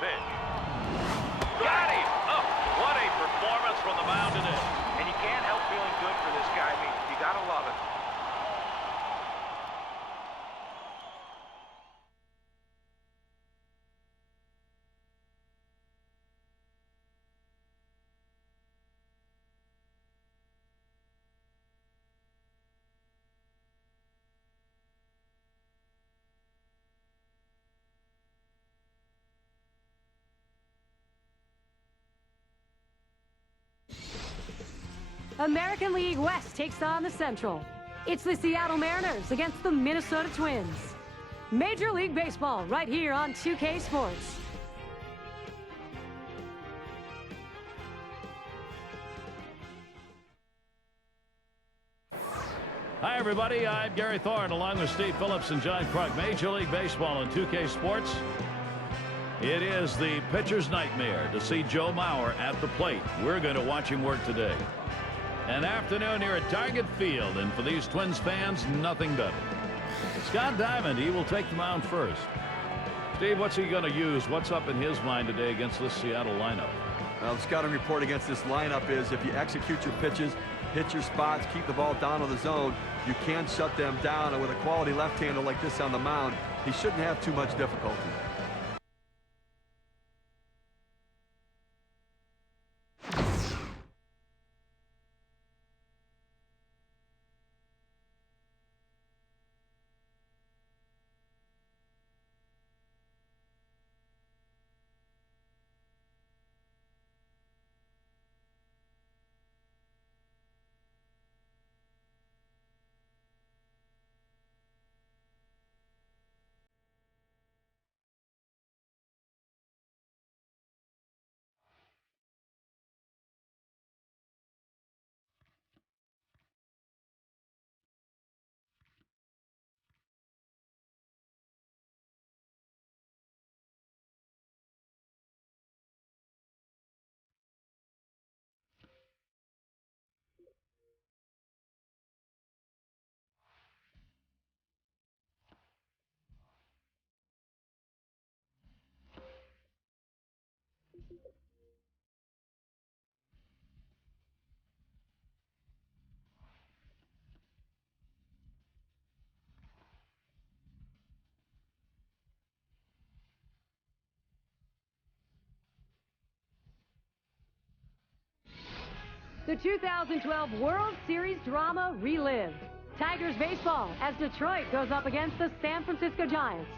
the pitch. Got him! Oh, what a performance from the mound today. And you can't help feeling good for this guy. I mean, you got to love it. American League West takes on the Central. It's the Seattle Mariners against the Minnesota Twins. Major League Baseball right here on 2K Sports. Hi, everybody. I'm Gary Thorne, along with Steve Phillips and John Kruk. Major League Baseball on 2K Sports. It is the pitcher's nightmare to see Joe Mauer at the plate. We're going to watch him work today. An afternoon here at Target Field, and for these Twins fans, nothing better. Scott Diamond, he will take the mound first. Steve, what's he going to use? What's up in his mind today against this Seattle lineup? Well, the scouting report against this lineup is if you execute your pitches, hit your spots, keep the ball down on the zone, you can shut them down. And with a quality left-hander like this on the mound, he shouldn't have too much difficulty. The 2012 World Series drama relived. Tigers baseball as Detroit goes up against the San Francisco Giants.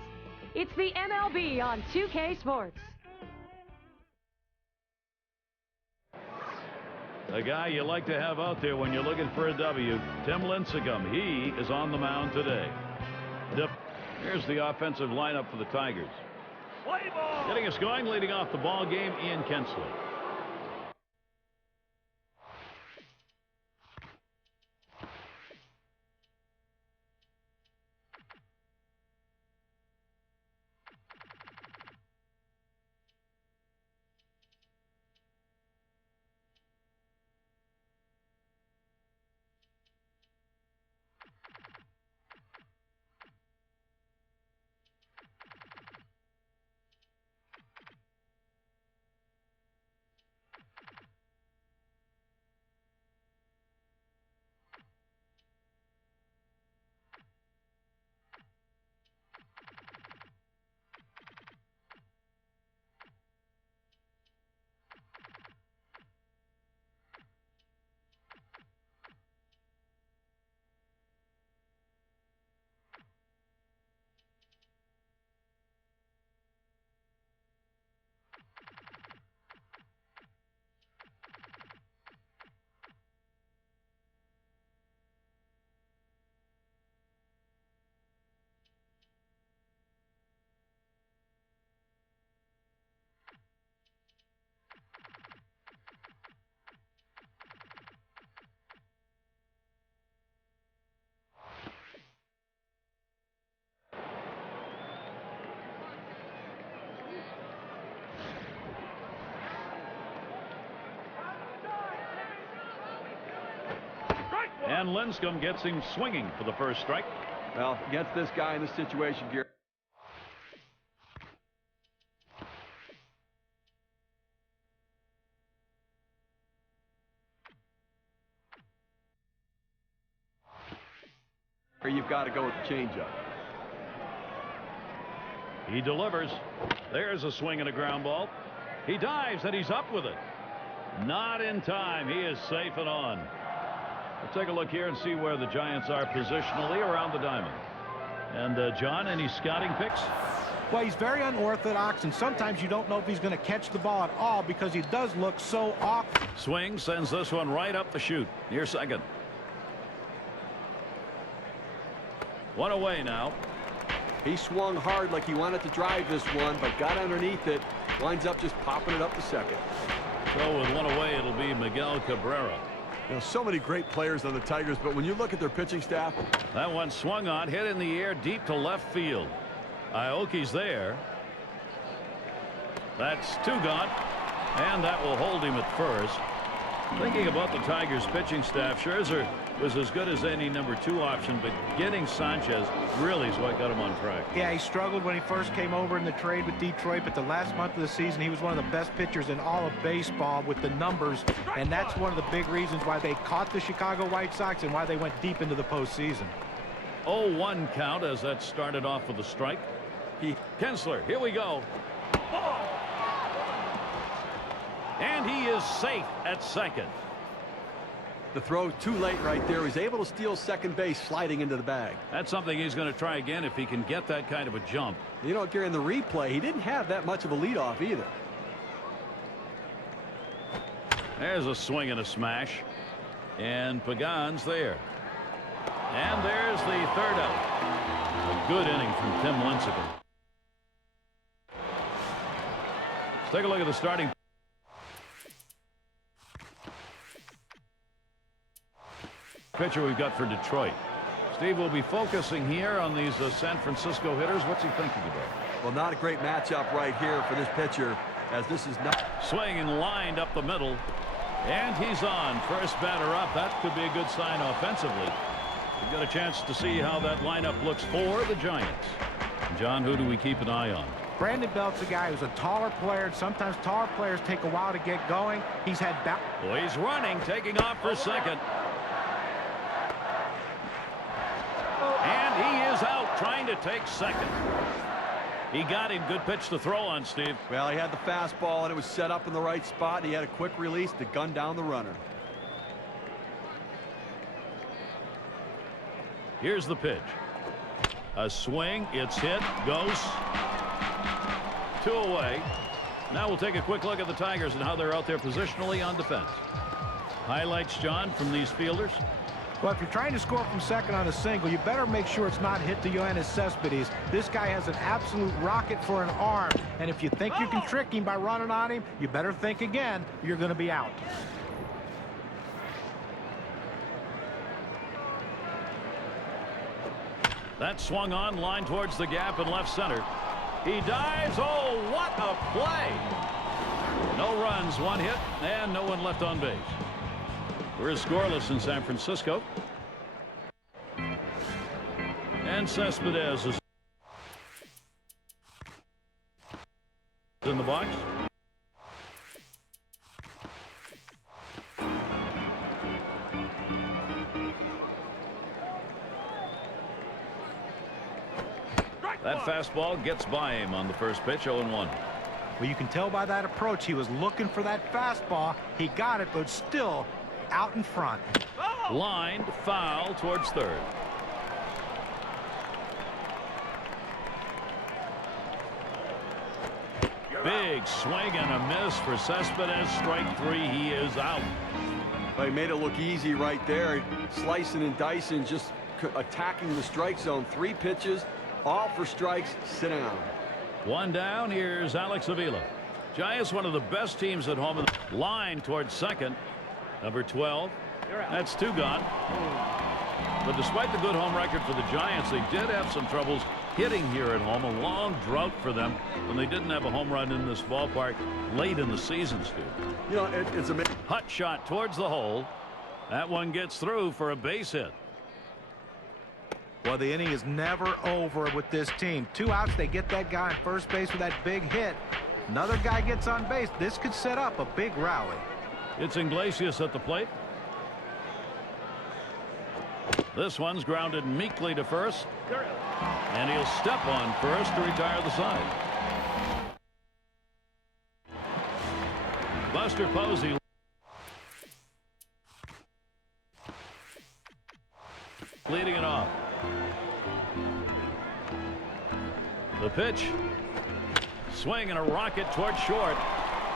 It's the MLB on 2K Sports. The guy you like to have out there when you're looking for a W, Tim Lincecum. He is on the mound today. Here's the offensive lineup for the Tigers. Play ball! Getting us going, leading off the ball game, Ian Kensley. And Lincecum gets him swinging for the first strike. Well, against this guy in this situation, Gary. got to go with the changeup. He delivers. There's a swing and a ground ball. He dives and he's up with it. Not in time. He is safe and on. We'll take a look here and see where the Giants are positionally around the diamond. And John, any scouting picks? Well, he's very unorthodox, and sometimes you don't know if he's going to catch the ball at all because he does look so off. Swing sends this one right up the chute near second. One away now. He swung hard like he wanted to drive this one, but got underneath it. Winds up just popping it up to second. So with one away, it'll be Miguel Cabrera. You know, so many great players on the Tigers, but when you look at their pitching staff. That one swung on, hit in the air deep to left field. Aoki's there. That's two gone, and that will hold him at first. Thinking about the Tigers pitching staff, Scherzer was as good as any #2 option, but getting Sanchez really is what got him on track. Yeah, he struggled when he first came over in the trade with Detroit, but the last month of the season he was one of the best pitchers in all of baseball with the numbers, and that's one of the big reasons why they caught the Chicago White Sox and why they went deep into the postseason. 0-1 count as that started off with a strike. Kinsler, here we go. And he is safe at second. The throw too late right there. He's able to steal second base sliding into the bag. That's something he's going to try again if he can get that kind of a jump. You know, during the replay, he didn't have that much of a leadoff either. There's a swing and a smash. And Pagan's there. And there's the third out. A good inning from Tim Lincecum. Let's take a look at the starting pitcher we've got for Detroit. Steve will be focusing here on these San Francisco hitters. What's he thinking about? Well, not a great matchup right here for this pitcher, as this is not. Swing and lined up the middle. And he's on. First batter up. That could be a good sign offensively. We've got a chance to see how that lineup looks for the Giants. John, who do we keep an eye on? Brandon Belt's a guy who's a taller player. Sometimes taller players take a while to get going. He's had Well, he's running, taking off for second. And he is out trying to take second. He got him. Good pitch to throw on, Steve. Well, he had the fastball and it was set up in the right spot. He had a quick release to gun down the runner. Here's the pitch. A swing. It's hit. Goes. 2 away. Now we'll take a quick look at the Tigers and how they're out there positionally on defense. Highlights, John, from these fielders. Well, if you're trying to score from second on a single, you better make sure it's not hit to Yoenis Cespedes. This guy has an absolute rocket for an arm, and if you think you can trick him by running on him, you better think again. You're going to be out. That swung on, line towards the gap in left center. He dives. Oh, what a play! No runs, 1 hit, and no one left on base. We're scoreless in San Francisco. And Cespedes is in the box. That fastball gets by him on the first pitch, 0-1. Well, you can tell by that approach he was looking for that fastball. He got it, but still out in front. Lined foul towards third. Big swing and a miss for Cespedes. Strike 3. He is out. Well, he made it look easy right there. Slicing and dicing, just attacking the strike zone. 3 pitches, all for strikes. Sit down. 1 down. Here's Alex Avila. Giants, one of the best teams at home. Line towards second. Number 12. That's 2 gone. But despite the good home record for the Giants, they did have some troubles hitting here at home. A long drought for them when they didn't have a home run in this ballpark late in the season, Stu. You know, it's amazing. Hut shot towards the hole. That one gets through for a base hit. Well, the inning is never over with this team. 2 outs, they get that guy on first base with that big hit. Another guy gets on base. This could set up a big rally. It's Iglesias at the plate. This one's grounded meekly to first. And he'll step on first to retire the side. Buster Posey leading it off. The pitch. Swing and a rocket toward short.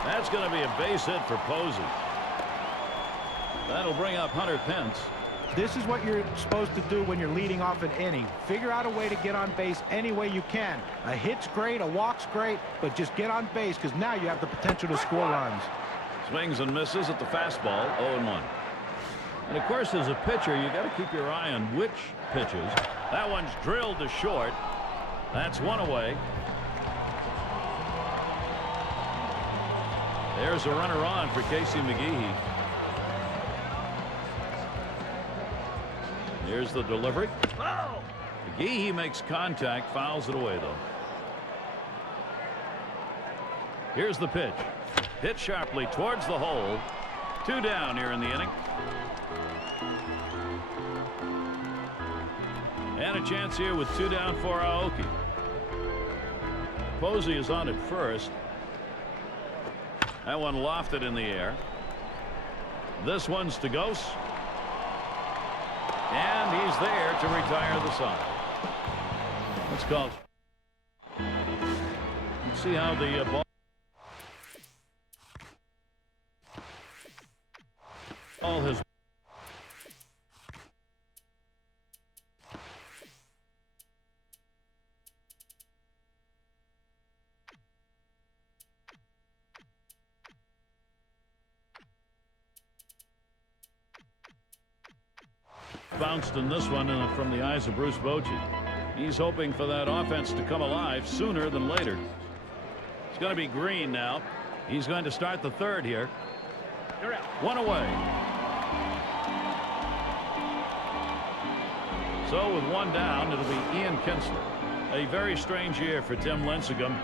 That's going to be a base hit for Posey. That'll bring up Hunter Pence. This is what you're supposed to do when you're leading off an inning. Figure out a way to get on base any way you can. A hit's great, a walk's great, but just get on base because now you have the potential to score runs. Swings and misses at the fastball, 0-1. And of course, as a pitcher, you got to keep your eye on which pitches. That one's drilled to short. That's one away. There's a runner on for Casey McGehee. Here's the delivery. McGehee makes contact, fouls it away though. Here's the pitch. Hit sharply towards the hole. 2 down here in the inning. And a chance here with 2 down for Aoki. Posey is on at first. That one lofted in the air. This one's to Ghost. And he's there to retire the side. Let's call. Let's see how the ball has. Bounced in this one from the eyes of Bruce Bochy. He's hoping for that offense to come alive sooner than later. It's going to be Green now. He's going to start the third here. 1 away. So with 1 down, it'll be Ian Kinsler. A very strange year for Tim Lincecum,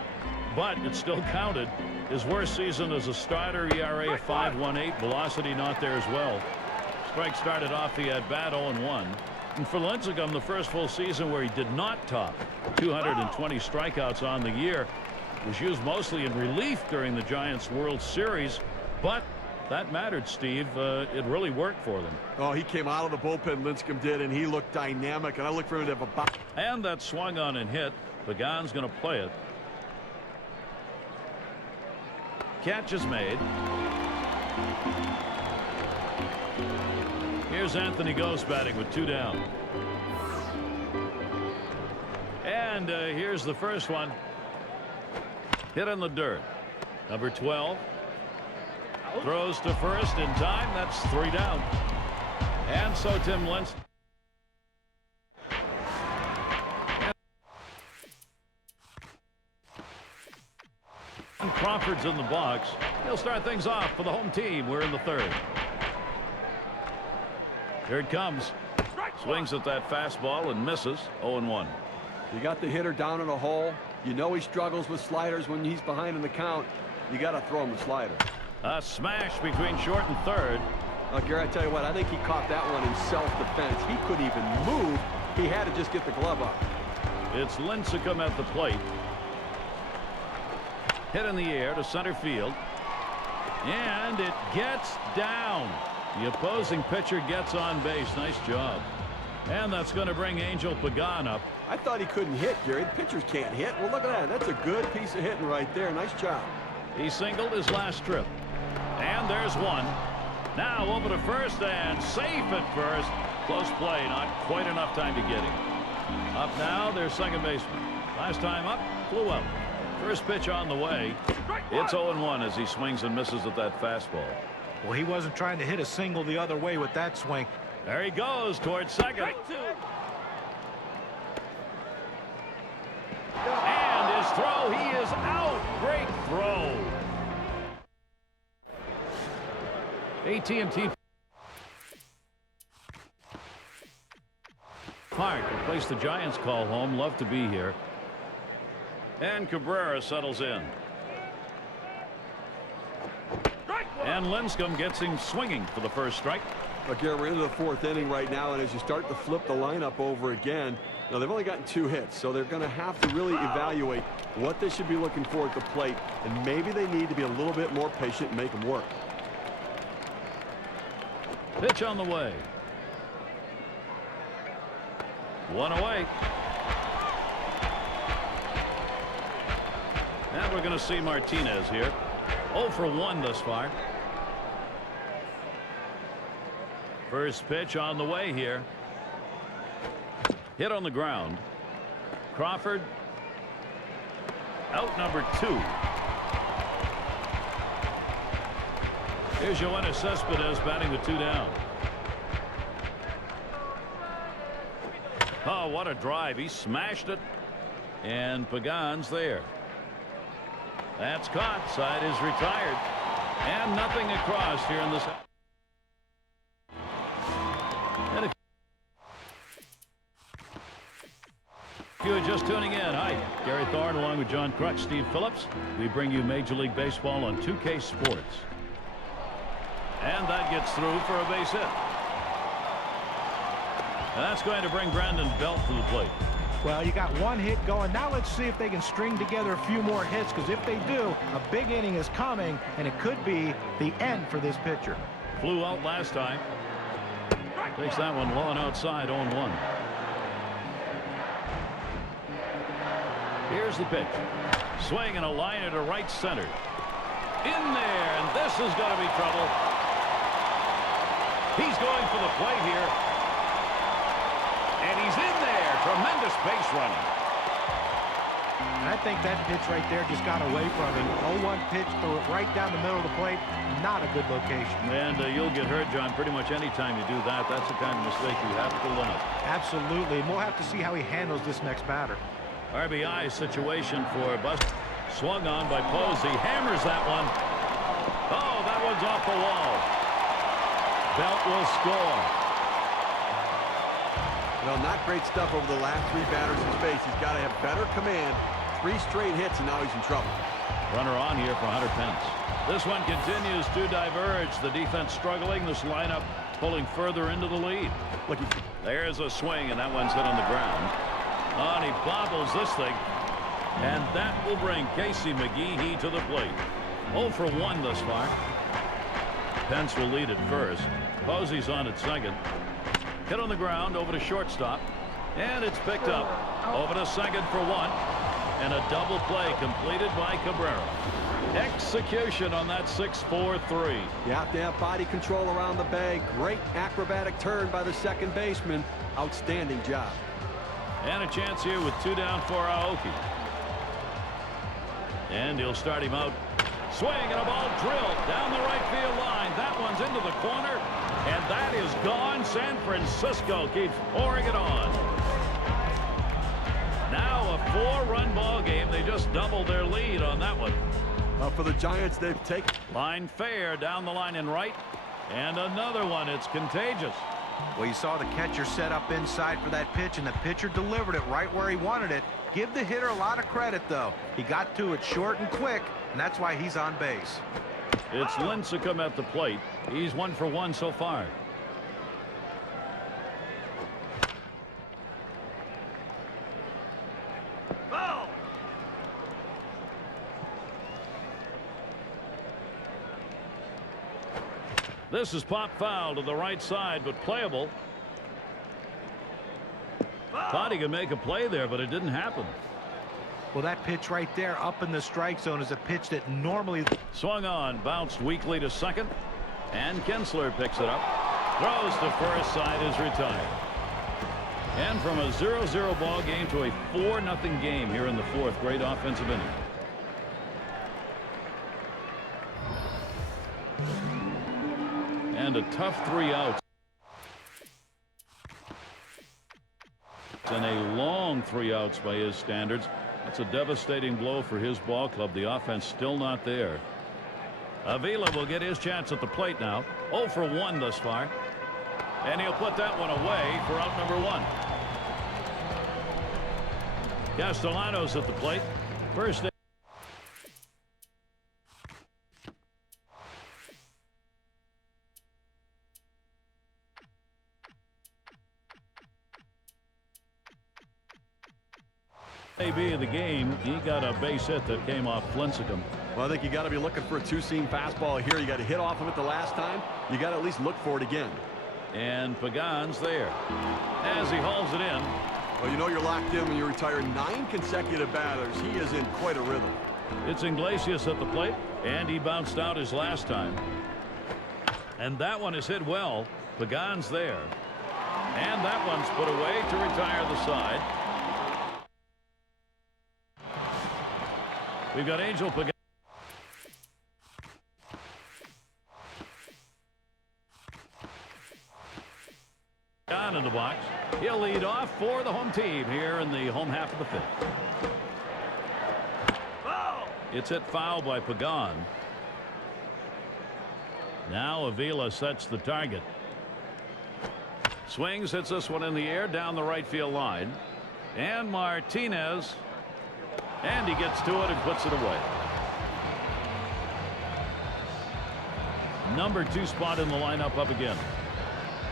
but it still counted. His worst season as a starter, ERA of 5.18, velocity not there as well. Strike started off the at-bat 0-1. And for Lincecum, the first full season where he did not top 220 strikeouts on the year, was used mostly in relief during the Giants World Series. But that mattered, Steve. It really worked for them. Oh, he came out of the bullpen, Lincecum did, and he looked dynamic. And I look for him to have a... And that swung on and hit. Pagan's going to play it. Catch is made. Here's Anthony Ghost batting with 2 down. And here's the first one. Hit in the dirt. Number 12. Throws to first in time. That's 3 down. And so Tim Lincecum. And Crawford's in the box. He'll start things off for the home team. We're in the third. Here it comes. Swings at that fastball and misses. 0-1. You got the hitter down in a hole. You know he struggles with sliders when he's behind in the count. You got to throw him the slider. A smash between short and third. Gary, I tell you what, I think he caught that one in self-defense. He couldn't even move. He had to just get the glove up. It's Lincecum at the plate. Hit in the air to center field. And it gets down. The opposing pitcher gets on base. Nice job. And that's going to bring Angel Pagan up. I thought he couldn't hit, Gary. The pitchers can't hit. Well, look at that. That's a good piece of hitting right there. Nice job. He singled his last trip. And there's one. Now over to first and safe at first. Close play. Not quite enough time to get him. Up now, their second baseman. Last time up, flew out. First pitch on the way. It's 0-1 as he swings and misses at that fastball. Well, he wasn't trying to hit a single the other way with that swing. There he goes towards second. And his throw, he is out. Great throw. AT&T Park, the place the Giants call home. Love to be here. And Cabrera settles in. And Lincecum gets him swinging for the first strike. Again, we're into the 4th inning right now, and as you start to flip the lineup over again, now they've only gotten 2 hits, so they're going to have to really evaluate what they should be looking for at the plate, and maybe they need to be a little bit more patient and make them work. Pitch on the way. 1 away. And we're going to see Martinez here. 0 for 1 thus far. First pitch on the way here. Hit on the ground. Crawford out number 2. Here's Yoenis Cespedes batting with 2 down. Oh, what a drive. He smashed it. And Pagan's there. That's caught. Side is retired. And nothing across here in this. And if you are just tuning in, hi, Gary Thorne along with John Kruk, Steve Phillips. We bring you Major League Baseball on 2K Sports. And that gets through for a base hit. And that's going to bring Brandon Belt to the plate. Well, you got 1 hit going. Now let's see if they can string together a few more hits, because if they do, a big inning is coming, and it could be the end for this pitcher. Flew out last time. Takes that one low and outside, 0-1. Here's the pitch. Swing and a liner to right center. In there, and this is going to be trouble. He's going for the play here. And he's in there. Tremendous base running. And I think that pitch right there just got away from him. 0-1 pitch, threw it right down the middle of the plate. Not a good location. And you'll get hurt, John, pretty much any time you do that. That's the kind of mistake you have to limit. Absolutely. And we'll have to see how he handles this next batter. RBI situation for Buster. Swung on by Posey. Hammers that one. Oh, that one's off the wall. Belt will score. Well, not great stuff over the last 3 batters in space. He's got to have better command. 3 straight hits, and now he's in trouble. Runner on here for Hunter Pence. This one continues to diverge. The defense struggling. This lineup pulling further into the lead. There's a swing, and that one's hit on the ground. Oh, and he bobbles this thing. And that will bring Casey McGehee to the plate. 0 for 1 thus far. Pence will lead at first. Posey's on at second. Hit on the ground over to shortstop. And it's picked up. Over to second for 1. And a double play completed by Cabrera. Execution on that 6-4-3. You have to have body control around the bag. Great acrobatic turn by the second baseman. Outstanding job. And a chance here with 2 down for Aoki. And he'll start him out. Swing and a ball drilled down the right field line. That one's into the corner. And that is gone. San Francisco keeps pouring it on. Now a 4-run ball game. They just doubled their lead on that one. For the Giants, they've taken. Line fair down the line and right. And another one. It's contagious. Well, you saw the catcher set up inside for that pitch, and the pitcher delivered it right where he wanted it. Give the hitter a lot of credit, though. He got to it short and quick, and that's why he's on base. It's Lincecum at the plate. He's 1 for 1 so far. This is pop foul to the right side, but playable. Thought he could make a play there, but it didn't happen. Well, that pitch right there up in the strike zone is a pitch that normally. Swung on, bounced weakly to second, and Kinsler picks it up. Throws to first, side is retired. And from a 0-0 ball game to a 4-0 game here in the 4th. Great offensive inning. And a tough 3 outs. And a long 3 outs by his standards. That's a devastating blow for his ball club. The offense still not there. Avila will get his chance at the plate now. 0 for 1 thus far. And he'll put that one away for out number 1. Castellanos at the plate. First. MLB of the game, he got a base hit that came off Lincecum. Well, I think you got to be looking for a two-seam fastball here. You got to hit off of it the last time. You got to at least look for it again. And Pagan's there as he hauls it in. Well, you know you're locked in when you retire 9 consecutive batters. He is in quite a rhythm. It's Iglesias at the plate, and he bounced out his last time. And that one is hit well. Pagan's there. And that one's put away to retire the side. We've got Angel Pagan. Down in the box. He'll lead off for the home team here in the home half of the 5th. It's hit foul by Pagan. Now Avila sets the target. Swings, hits this one in the air down the right field line. And Martinez. And he gets to it and puts it away. Number 2 spot in the lineup up again.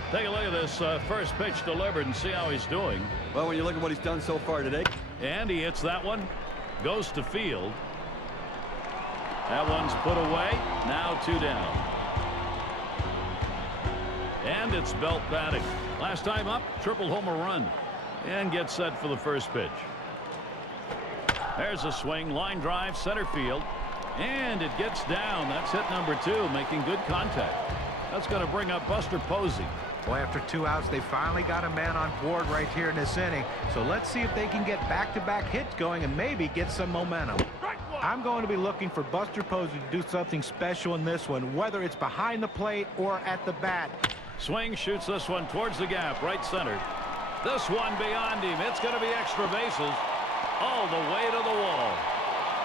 Take a look at this first pitch delivered and see how he's doing. Well, when you look at what he's done so far today. And he hits that one. Goes to field. That one's put away. Now 2 down. And it's Belt batting. Last time up, triple homer run. And gets set for the first pitch. There's a swing, line drive, center field. And it gets down. That's hit number 2, making good contact. That's going to bring up Buster Posey. Well, after 2 outs, they finally got a man on board right here in this inning. So let's see if they can get back-to-back hits going and maybe get some momentum. I'm going to be looking for Buster Posey to do something special in this one, whether it's behind the plate or at the bat. Swing, shoots this one towards the gap, right center. This one beyond him. It's going to be extra bases all the way to the wall.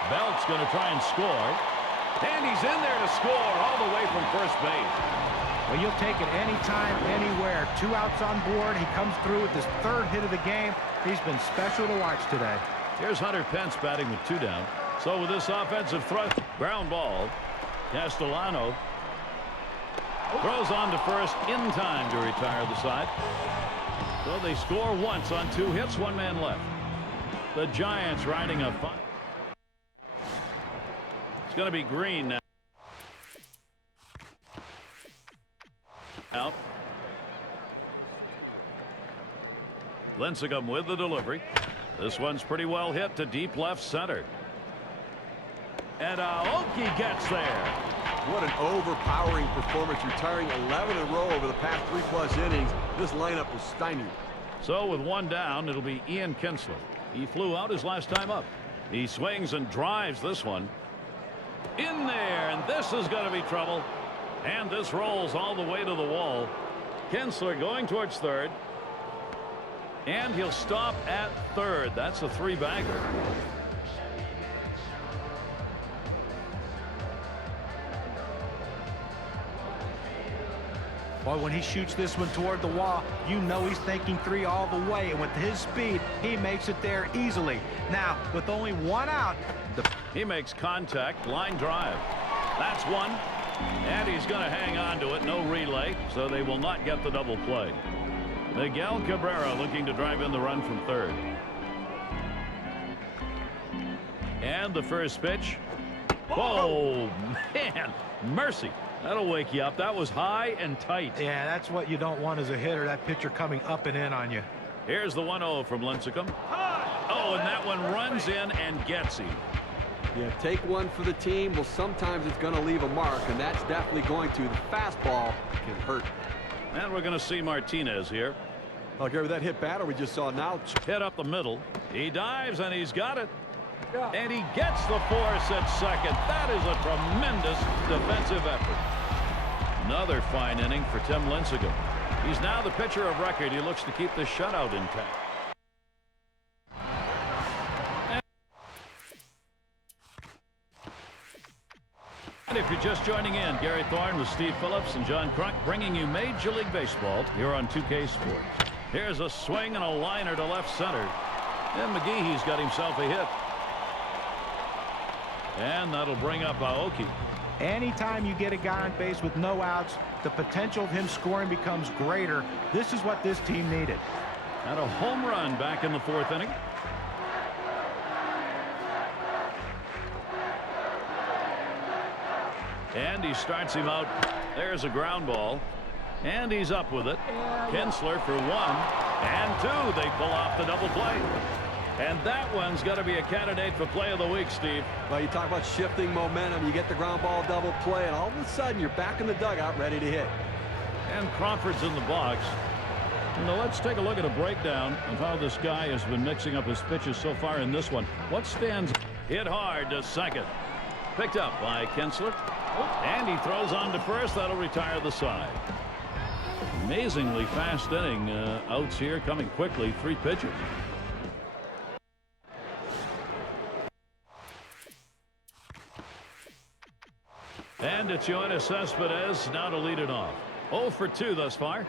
Belt's going to try and score. And he's in there to score all the way from first base. Well, you'll take it anytime, anywhere. 2 outs on board. He comes through with his 3rd hit of the game. He's been special to watch today. Here's Hunter Pence batting with 2 down. So with this offensive thrust, ground ball, Castellano throws on to first in time to retire the side. So they score once on 2 hits, 1 man left. The Giants riding a 5. It's going to be Green now. Out. Lincecum with the delivery. This one's pretty well hit to deep left center. And Aoki gets there. What an overpowering performance, retiring 11 in a row over the past 3+ innings. This lineup was stymied. So with 1 down, it'll be Ian Kinsler. He flew out his last time up. He swings and drives this one in there, and this is going to be trouble. And this rolls all the way to the wall. Kinsler going towards third. And he'll stop at third. That's a 3-bagger. Boy, when he shoots this one toward the wall, you know he's thinking 3 all the way. And with his speed, he makes it there easily. Now, with only 1 out, he makes contact, line drive. That's 1. And he's going to hang on to it. No relay, so they will not get the double play. Miguel Cabrera looking to drive in the run from third. And the first pitch. Oh, man. Mercy. That'll wake you up. That was high and tight. Yeah, that's what you don't want as a hitter, that pitcher coming up and in on you. Here's the 1-0 from Lincecum. Oh, and that one runs in and gets him. Yeah, take one for the team. Well, sometimes it's going to leave a mark, and that's definitely going to. The fastball can hurt. And we're going to see Martinez here. Oh, Gary, that hit batter we just saw now. Hit up the middle. He dives, and he's got it. And he gets the force at second. That is a tremendous defensive effort. Another fine inning for Tim Lincecum. He's now the pitcher of record. He looks to keep the shutout intact. And if you're just joining in, Gary Thorne with Steve Phillips and John Crunk bringing you Major League Baseball here on 2K Sports. Here's a swing and a liner to left center. And McGee's got himself a hit. And that'll bring up Aoki. Anytime you get a guy on base with no outs, the potential of him scoring becomes greater. This is what this team needed. And a home run back in the 4th inning. And he starts him out. There's a ground ball. And he's up with it. Kinsler for 1 and 2. They pull off the double play. And that one's got to be a candidate for play of the week, Steve. Well, you talk about shifting momentum. You get the ground ball double play, and all of a sudden you're back in the dugout ready to hit. And Crawford's in the box. Now let's take a look at a breakdown of how this guy has been mixing up his pitches so far in this one. What stands? Hit hard to second. Picked up by Kinsler. And he throws on to first. That'll retire the side. Amazingly fast inning. Outs here coming quickly. 3 pitches. And it's Yoenis Cespedes now to lead it off. 0 for 2 thus far.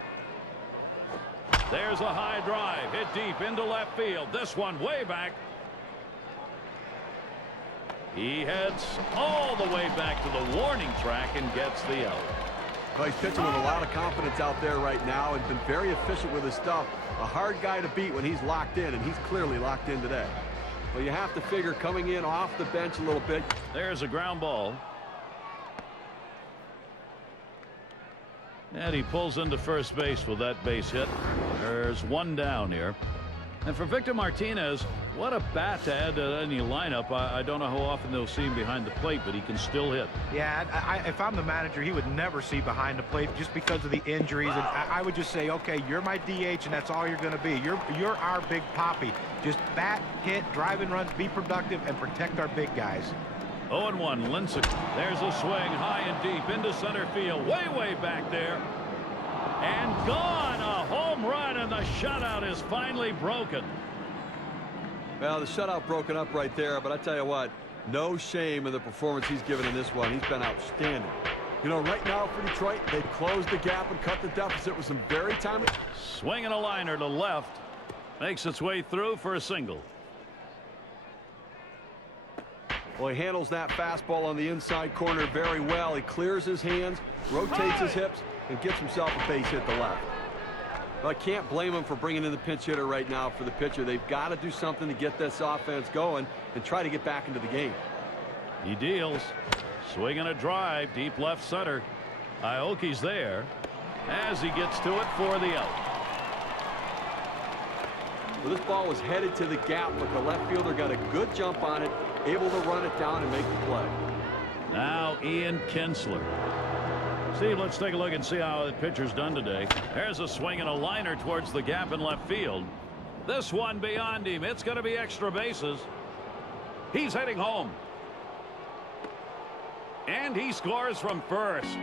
There's a high drive hit deep into left field. This one way back. He heads all the way back to the warning track and gets the out. Well, he's pitching with a lot of confidence out there right now and been very efficient with his stuff. A hard guy to beat when he's locked in, and he's clearly locked in today. Well, you have to figure coming in off the bench a little bit. There's a ground ball. And he pulls into first base with that base hit. There's 1 down here. And for Victor Martinez, what a bat to add to any lineup. I don't know how often they'll see him behind the plate, but he can still hit. Yeah, if I'm the manager, he would never see behind the plate just because of the injuries. And I would just say, okay, you're my DH, and that's all you're going to be. You're our big poppy. Just bat, hit, drive and runs, be productive, and protect our big guys. 0-1, Lincecum. There's a swing high and deep into center field. Way back there. And gone. A home run, and the shutout is finally broken. Well, the shutout broken up right there, but I tell you what, no shame in the performance he's given in this one. He's been outstanding. You know, right now for Detroit, they've closed the gap and cut the deficit with some very timely. Swinging a liner to left. Makes its way through for a single. Well, he handles that fastball on the inside corner very well. He clears his hands, rotates his hips, and gets himself a base hit to left. Well, I can't blame him for bringing in the pinch hitter right now for the pitcher. They've got to do something to get this offense going and try to get back into the game. He deals. Swinging a drive deep left center. Aoki's there as he gets to it for the out. Well, this ball was headed to the gap, but the left fielder got a good jump on it, able to run it down and make the play. Now Ian Kinsler. Steve, let's take a look and see how the pitcher's done today. There's a swing and a liner towards the gap in left field. This one beyond him. It's going to be extra bases. He's heading home. And he scores from first.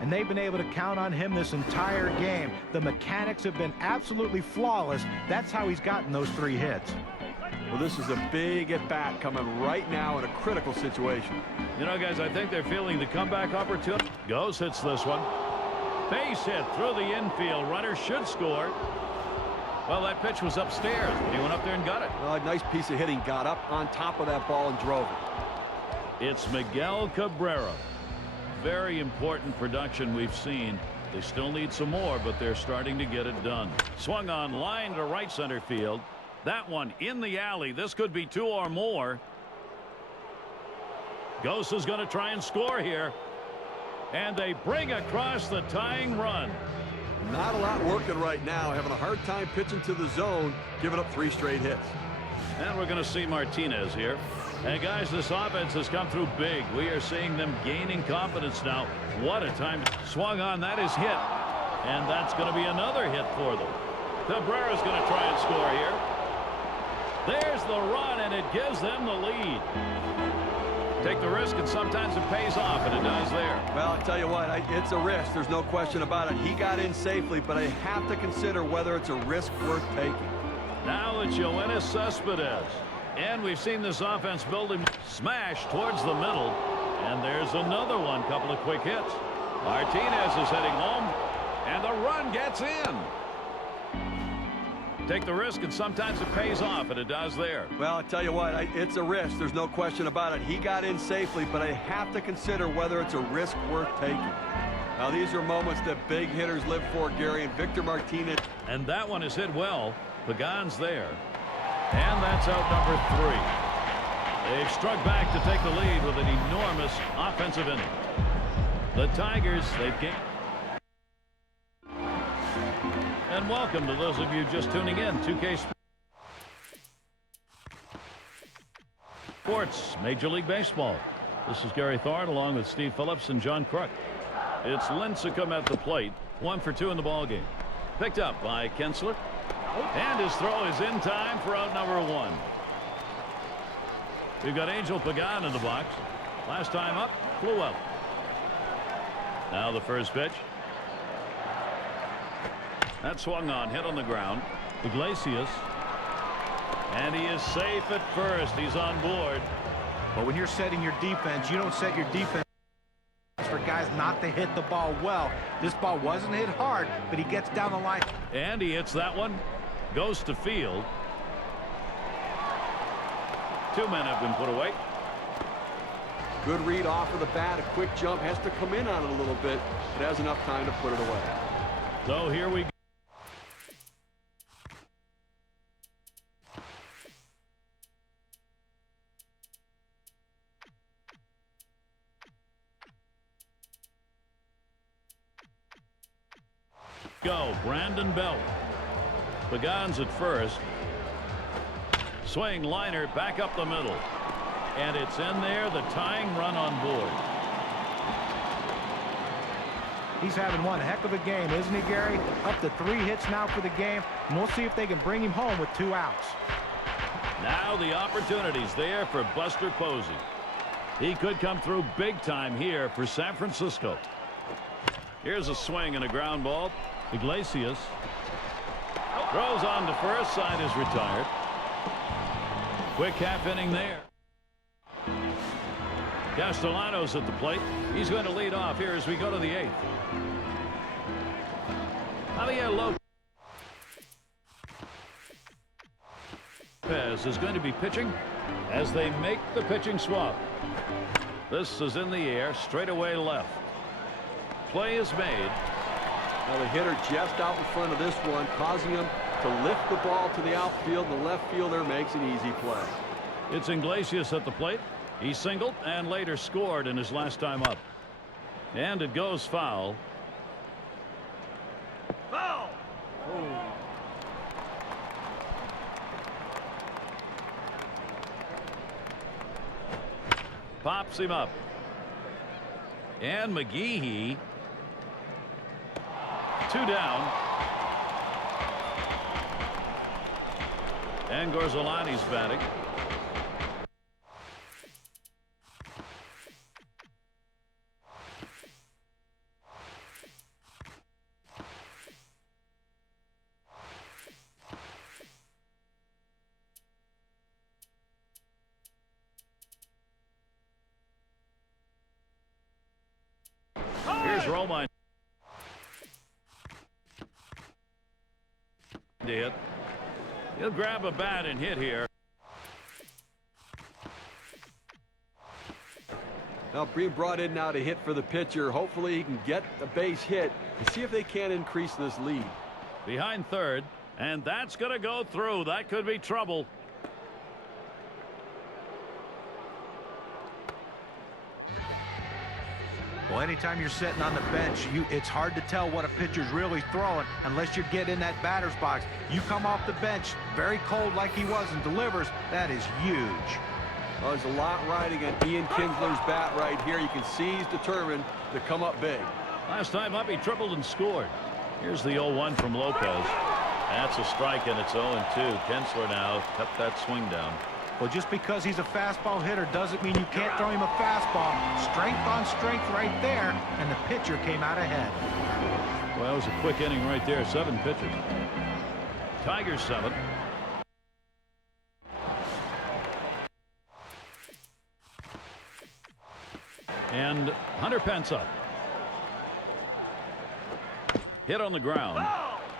And they've been able to count on him this entire game. The mechanics have been absolutely flawless. That's how he's gotten those 3 hits. Well, this is a big at-bat coming right now in a critical situation. You know, guys, I think they're feeling the comeback opportunity. Goes, hits this one. Base hit through the infield. Runner should score. Well, that pitch was upstairs. He went up there and got it. Well, a nice piece of hitting. Got up on top of that ball and drove it. It's Miguel Cabrera. Very important production we've seen. They still need some more, but they're starting to get it done. Swung on line to right center field. That one in the alley. This could be 2 or more. Gose is going to try and score here. And they bring across the tying run. Not a lot working right now. Having a hard time pitching to the zone. Giving up 3 straight hits. And we're going to see Martinez here. And guys, this offense has come through big. We are seeing them gaining confidence now. What a time. Swung on. That is hit. And that's going to be another hit for them. Cabrera's going to try and score here. There's the run, and it gives them the lead. Take the risk, and sometimes it pays off, and it does there. Well, I tell you what, it's a risk. There's no question about it. He got in safely, but I have to consider whether it's a risk worth taking. Now it's Yoenis Cespedes. And we've seen this offense building. Smash towards the middle. And there's another one. Couple of quick hits. Martinez is heading home. And the run gets in. Take the risk, and sometimes it pays off, and it does there. Well, I tell you what, it's a risk. There's no question about it. He got in safely, but I have to consider whether it's a risk worth taking. Now, these are moments that big hitters live for, Gary, and Victor Martinez. And that one is hit well. Pagan's there. And that's out number 3. They've struck back to take the lead with an enormous offensive inning. The Tigers, they've gained. And welcome to those of you just tuning in. 2K Sports, Major League Baseball. This is Gary Thorne along with Steve Phillips and John Crook. It's Lincecum at the plate. 1 for 2 in the ballgame. Picked up by Kinsler. And his throw is in time for out number 1. We've got Angel Pagan in the box. Last time up, flew out. Now the first pitch. That swung on, hit on the ground. Iglesias. And he is safe at first. He's on board. But when you're setting your defense, you don't set your defense for guys not to hit the ball well. This ball wasn't hit hard, but he gets down the line. And he hits that one. Goes to field. 2 men have been put away. Good read off of the bat. A quick jump. Has to come in on it a little bit, but has enough time to put it away. So here we go. Brandon Belt. Pagan's at first. Swing liner back up the middle. And it's in there. The tying run on board. He's having one heck of a game, isn't he, Gary? Up to 3 hits now for the game. And we'll see if they can bring him home with 2 outs. Now the opportunity's there for Buster Posey. He could come through big time here for San Francisco. Here's a swing and a ground ball. Iglesias throws on to first. Side is retired. Quick half inning there. Castellanos at the plate. He's going to lead off here as we go to the 8th. Javier Lopez is going to be pitching as they make the pitching swap. This is in the air, straight away left. Play is made. Now the hitter just out in front of this one, causing him to lift the ball to the outfield. The left fielder makes an easy play. It's Iglesias at the plate. He singled and later scored in his last time up. And it goes foul. Foul! Pops him up. And McGehee. 2 down. And Gorzolani's batting. Here's Romine. He'll grab a bat and hit here. Now being brought in now to hit for the pitcher. Hopefully he can get the base hit and see if they can increase this lead. Behind third, and that's going to go through. That could be trouble. Well, anytime you're sitting on the bench, it's hard to tell what a pitcher's really throwing unless you get in that batter's box. You come off the bench very cold like he was and delivers. That is huge. Well, there's a lot riding on Ian Kinsler's bat right here. You can see he's determined to come up big. Last time up, he tripled and scored. Here's the 0-1 from Lopez. That's a strike, and it's 0-2. Kinsler now cut that swing down. Well, just because he's a fastball hitter doesn't mean you can't throw him a fastball. Strength on strength right there, and the pitcher came out ahead. Well, it was a quick inning right there. 7 pitches. Tigers 7. And Hunter Pence up. Hit on the ground.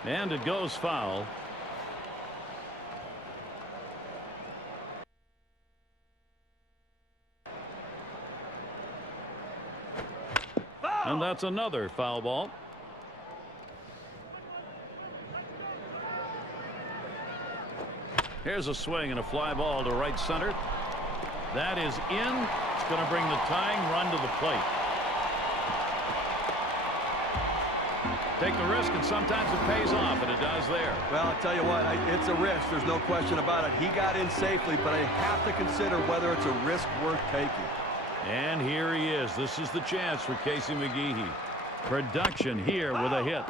And it goes foul. And that's another foul ball. Here's a swing and a fly ball to right center. That is in. It's going to bring the tying run to the plate. Take the risk, and sometimes it pays off, and it does there. Well, I'll tell you what, it's a risk. There's no question about it. He got in safely, but I have to consider whether it's a risk worth taking. And here he is. This is the chance for Casey McGehee. Production here with a hit.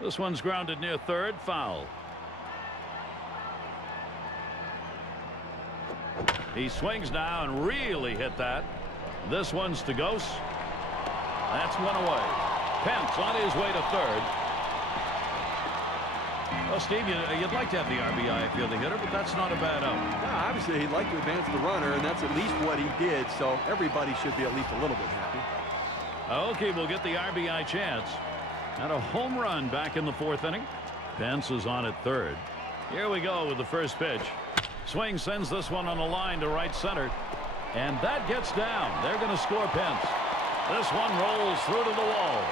This one's grounded near third. Foul. He swings now and really hit that. This one's to Ghost. That's one away. Pence on his way to third. Well, Steve, you'd like to have the RBI if you're the hitter, but that's not a bad out. Yeah, obviously, he'd like to advance the runner, and that's at least what he did, so everybody should be at least a little bit happy. Okay, we'll get the RBI chance. And a home run back in the fourth inning. Pence is on at third. Here we go with the first pitch. Swing sends this one on a line to right center. And that gets down. They're going to score Pence. This one rolls through to the wall.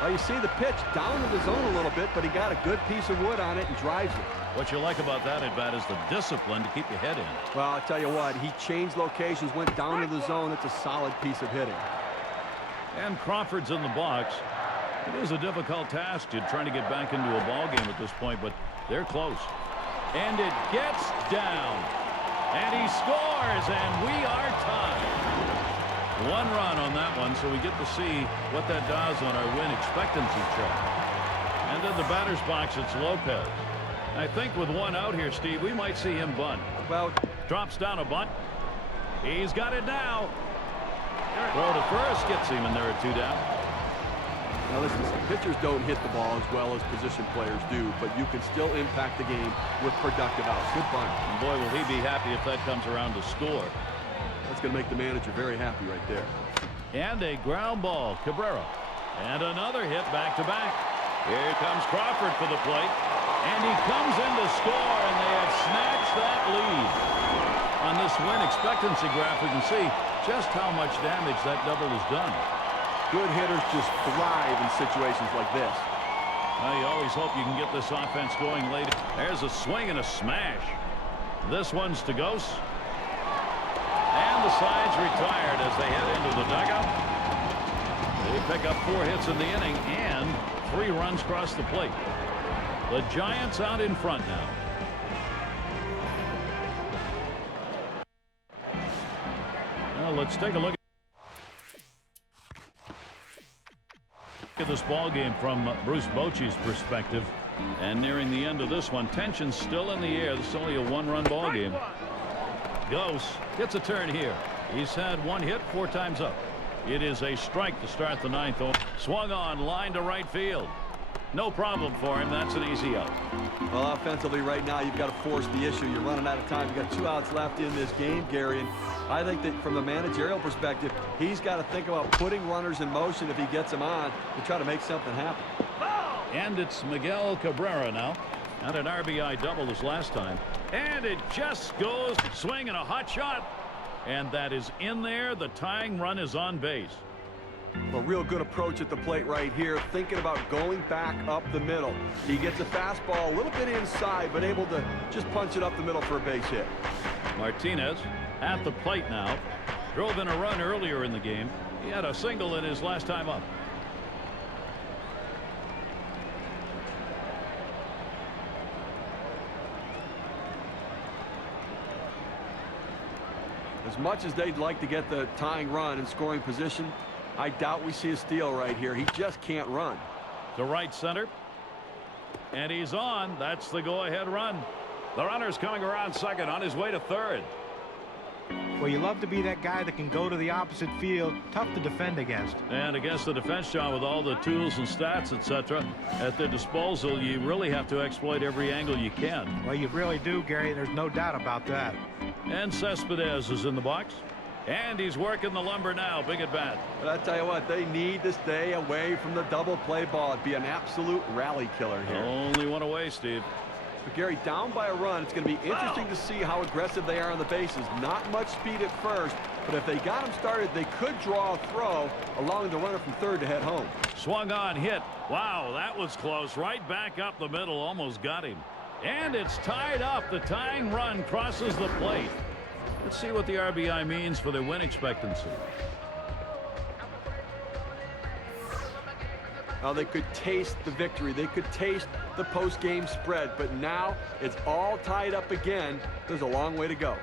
Well, you see the pitch down to the zone a little bit, but he got a good piece of wood on it and drives it. What you like about that at bat is the discipline to keep your head in. Well, I'll tell you what, he changed locations, went down to the zone. It's a solid piece of hitting. And Crawford's in the box. It is a difficult task to trying to get back into a ball game at this point, but they're close. And it gets down. And he scores, and we are tied. One run on that one, so we get to see what that does on our win expectancy chart. And in the batter's box, it's Lopez. I think with one out here, Steve, we might see him bunt. Well, drops down a bunt. He's got it now. Throw to first gets him, and there are two down. Now listen, pitchers don't hit the ball as well as position players do, but you can still impact the game with productive outs. Good bunt. And boy, will he be happy if that comes around to score. That's going to make the manager very happy right there. And a ground ball, Cabrera. And another hit back-to-back. Here comes Crawford for the plate. And he comes in to score, and they have snatched that lead. On this win expectancy graph, we can see just how much damage that double has done. Good hitters just thrive in situations like this. Well, you always hope you can get this offense going late. There's a swing and a smash. This one's to Ghost. And the side's retired as they head into the dugout. They pick up 4 hits in the inning and 3 runs across the plate. The Giants out in front now. Well, let's take a look at this ball game from Bruce Bochy's perspective. And nearing the end of this one, tension's still in the air. This is only a 1-run ball game. Ghost gets a turn here. He's had 1 hit 4 times up. It is a strike to start the 9th. Swung on, line to right field. No problem for him. That's an easy out. Well, offensively right now, you've got to force the issue. You're running out of time. You've got 2 outs left in this game, Gary. And I think that from a managerial perspective, he's got to think about putting runners in motion if he gets them on to try to make something happen. And it's Miguel Cabrera now. Not an RBI double as last time. And it just goes swing and a hot shot. And that is in there. The tying run is on base. A real good approach at the plate right here, thinking about going back up the middle. He gets a fastball a little bit inside, but able to just punch it up the middle for a base hit. Martinez at the plate now. Drove in a run earlier in the game. He had a single in his last time up. As much as they'd like to get the tying run in scoring position, I doubt we see a steal right here. He just can't run. To right center. And he's on. That's the go-ahead run. The runner's coming around second on his way to third. Well, you love to be that guy that can go to the opposite field. Tough to defend against. And against the defense, John, with all the tools and stats, etc., at their disposal, you really have to exploit every angle you can. Well, you really do, Gary. There's no doubt about that. And Cespedes is in the box. And he's working the lumber now. Big at bat. But I tell you what, they need to stay away from the double play ball. It'd be an absolute rally killer here. Only one away, Steve. But Gary, down by a run, it's going to be interesting to see how aggressive they are on the bases. Not much speed at first, but if they got them started, they could draw a throw, allowing the runner from third to head home. Swung on, hit. Wow, that was close. Right back up the middle, almost got him. And it's tied up. The tying run crosses the plate. Let's see what the RBI means for their win expectancy. Now they could taste the victory. They could taste the post-game spread. But now it's all tied up again. There's a long way to go.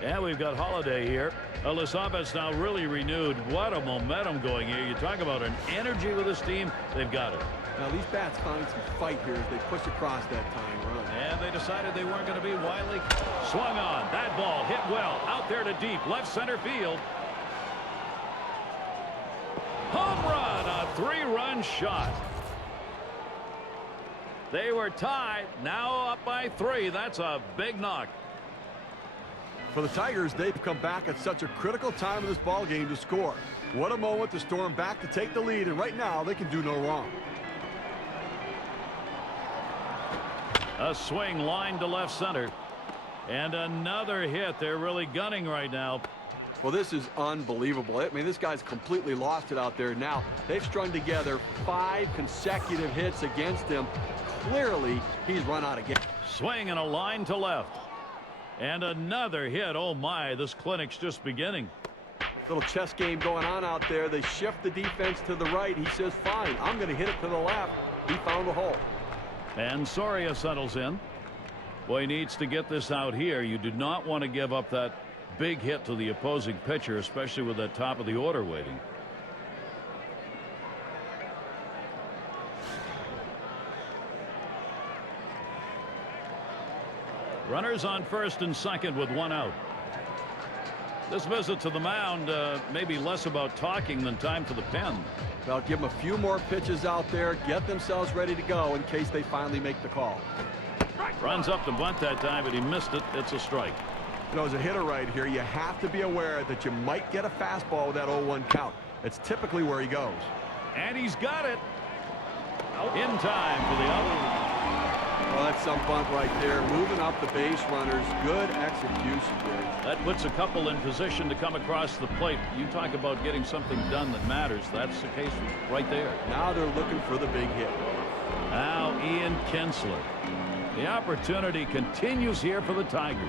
Yeah, we've got Holiday here. This offense now really renewed. What a momentum going here. You talk about an energy with this team. They've got it. Now these bats find some fight here as they push across that tying run. And they decided they weren't going to be wildly. Swung on. That ball hit well. Out there to deep. Left center field. Home run. A 3-run shot. They were tied. Now up by 3. That's a big knock. For the Tigers, they've come back at such a critical time in this ball game to score. What a moment to storm back to take the lead, and right now they can do no wrong. A swing line to left center. And another hit. They're really gunning right now. Well, this is unbelievable. I mean, this guy's completely lost it out there now. They've strung together 5 consecutive hits against him. Clearly, he's run out of gas. Swing and a line to left. And another hit. Oh, my. This clinic's just beginning. Little chess game going on out there. They shift the defense to the right. He says, fine, I'm going to hit it to the left. He found the hole. And Soria settles in. Boy, he needs to get this out here. You do not want to give up that big hit to the opposing pitcher, especially with that top of the order waiting. Runners on first and second with 1 out. This visit to the mound maybe less about talking than time for the pen. They'll give them a few more pitches out there, get themselves ready to go in case they finally make the call. Runs up to bunt that time, but he missed it. It's a strike. You know, as a hitter right here, you have to be aware that you might get a fastball with that 0-1 count. It's typically where he goes. And he's got it. In time for the out. Well, that's some bunt right there. Moving up the base runners. Good execution, Gary. That puts a couple in position to come across the plate. You talk about getting something done that matters. That's the case right there. Now they're looking for the big hit. Now Ian Kinsler. The opportunity continues here for the Tigers.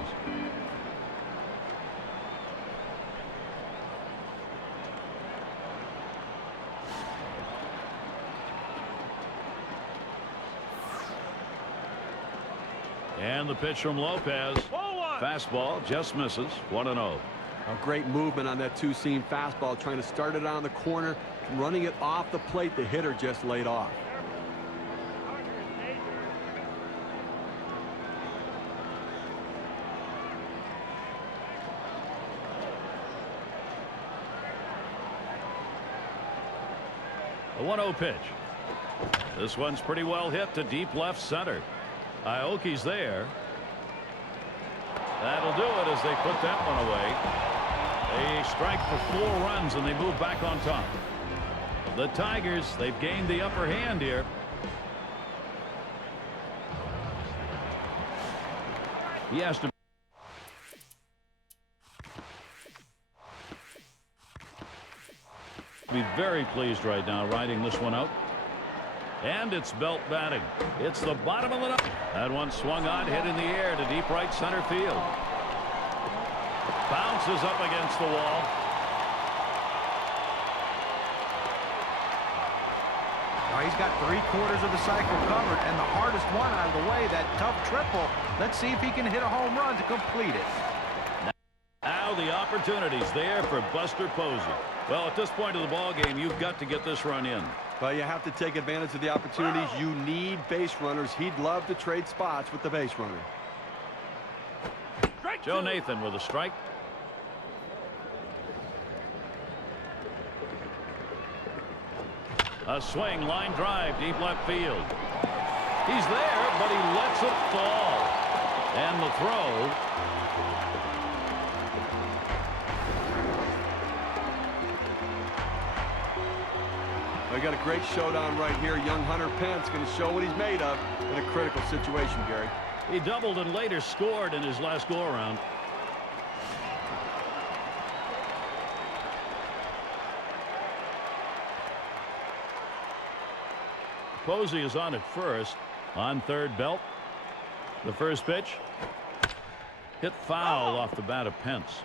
And the pitch from Lopez. Fastball just misses. 1-0. A great movement on that 2-seam fastball, trying to start it on the corner, running it off the plate. The hitter just laid off. A 1-0 pitch. This one's pretty well hit to deep left center. Aoki's there. That'll do it as they put that one away. They strike for 4 runs and they move back on top. The Tigers, they've gained the upper hand here. He has to be very pleased right now riding this one out. And it's belt batting. It's the bottom of the ninth. That one swung on, hit in the air to deep right center field. Bounces up against the wall. Now he's got 3/4 of the cycle covered, and the hardest one out of the way, that tough triple. Let's see if he can hit a home run to complete it. Now the opportunity's there for Buster Posey. Well, at this point of the ball game, you've got to get this run in. Well, you have to take advantage of the opportunities. You need base runners. He'd love to trade spots with the base runner. Joe Nathan with a strike. A swing, line drive, deep left field. He's there, but he lets it fall. And the throw. We got a great showdown right here. Young Hunter Pence going to show what he's made of in a critical situation, Gary. He doubled and later scored in his last go-around. Posey is on at first. On third, Belt. The first pitch. Hit foul off the bat of Pence.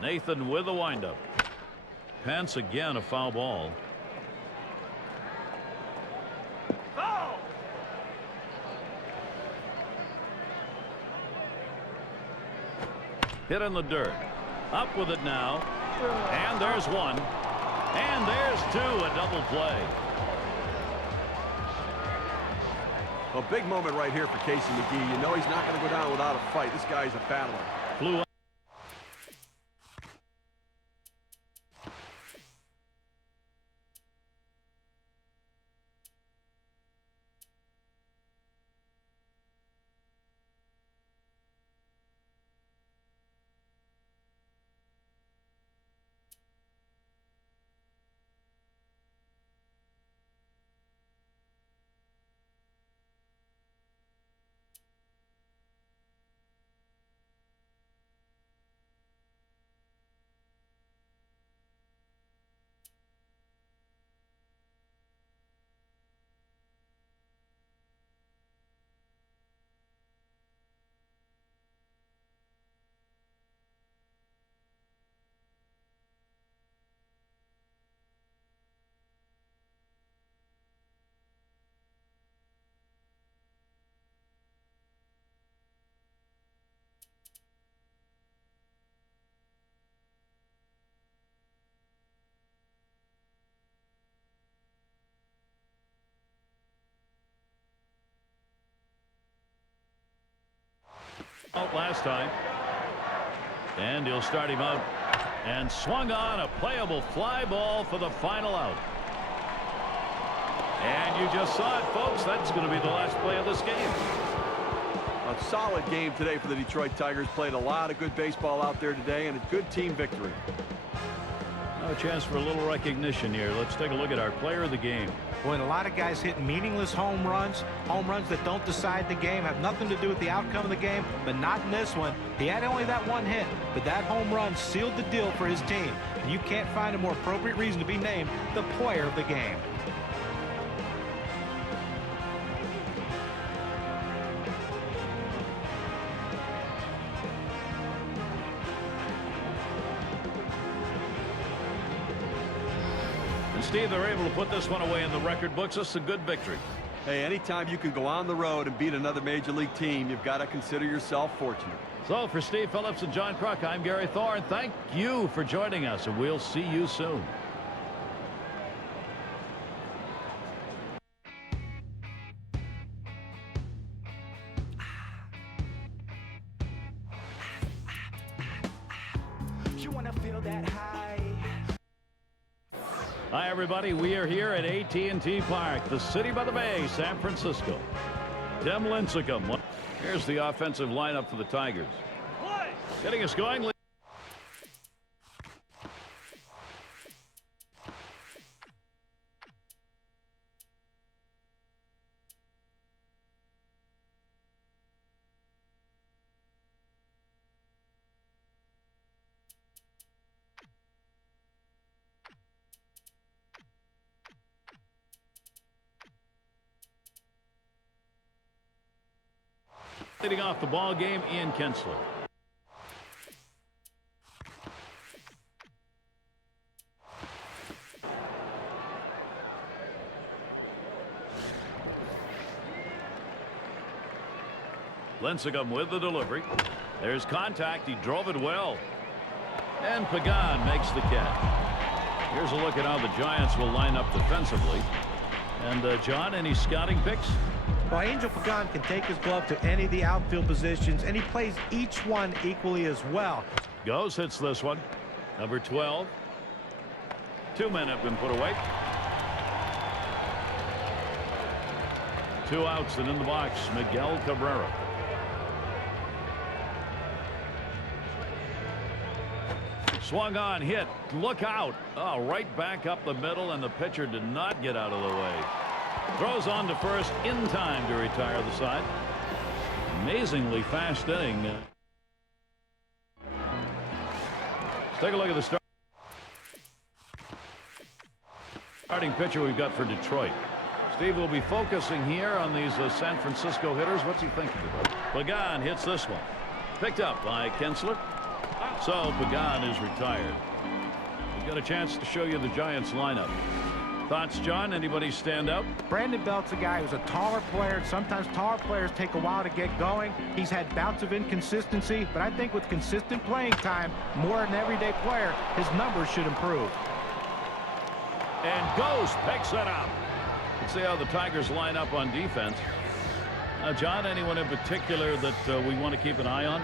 Nathan with the windup. Pence again, a foul ball. Hit in the dirt. Up with it now. And there's one. And there's two. A double play. A big moment right here for Casey McGee. You know he's not going to go down without a fight. This guy's a battler. Flew out last time. And he'll start him out. And swung on a playable fly ball for the final out. And you just saw it, folks. That's going to be the last play of this game. A solid game today for the Detroit Tigers. Played a lot of good baseball out there today and a good team victory. Now a chance for a little recognition here. Let's take a look at our player of the game. When a lot of guys hit meaningless home runs that don't decide the game, have nothing to do with the outcome of the game, but not in this one. He had only that one hit, but that home run sealed the deal for his team. And you can't find a more appropriate reason to be named the player of the game. Steve, they're able to put this one away in the record books. This is a good victory. Hey, anytime you can go on the road and beat another major league team, you've got to consider yourself fortunate. So for Steve Phillips and John Kruk, I'm Gary Thorne. Thank you for joining us, and we'll see you soon. You wanna feel that high? Hi, everybody. We are here at AT&T Park, the city by the bay, San Francisco. Tim Lincecum. Here's the offensive lineup for the Tigers. Getting us going. Leading off the ball game, Ian Kinsler. Lincecum with the delivery. There's contact. He drove it well. And Pagan makes the catch. Here's a look at how the Giants will line up defensively. And John, any scouting picks? Well, Angel Pagan can take his glove to any of the outfield positions, and he plays each one equally as well. Goes, hits this one. Number 12. 2 men have been put away. 2 outs and in the box, Miguel Cabrera. Swung on, hit. Look out. Oh, right back up the middle, and the pitcher did not get out of the way. Throws on to first in time to retire the side. Amazingly fast inning. Let's take a look at the starting pitcher we've got for Detroit. Steve will be focusing here on these San Francisco hitters. What's he thinking about? Pagan hits this one. Picked up by Kinsler. So Pagan is retired. We've got a chance to show you the Giants lineup. Thoughts, John? Anybody stand out? Brandon Belt's a guy who's a taller player. Sometimes taller players take a while to get going. He's had bouts of inconsistency, but I think with consistent playing time, more than an everyday player, his numbers should improve. And Ghost picks it up. Let's see how the Tigers line up on defense. John, anyone in particular that we want to keep an eye on?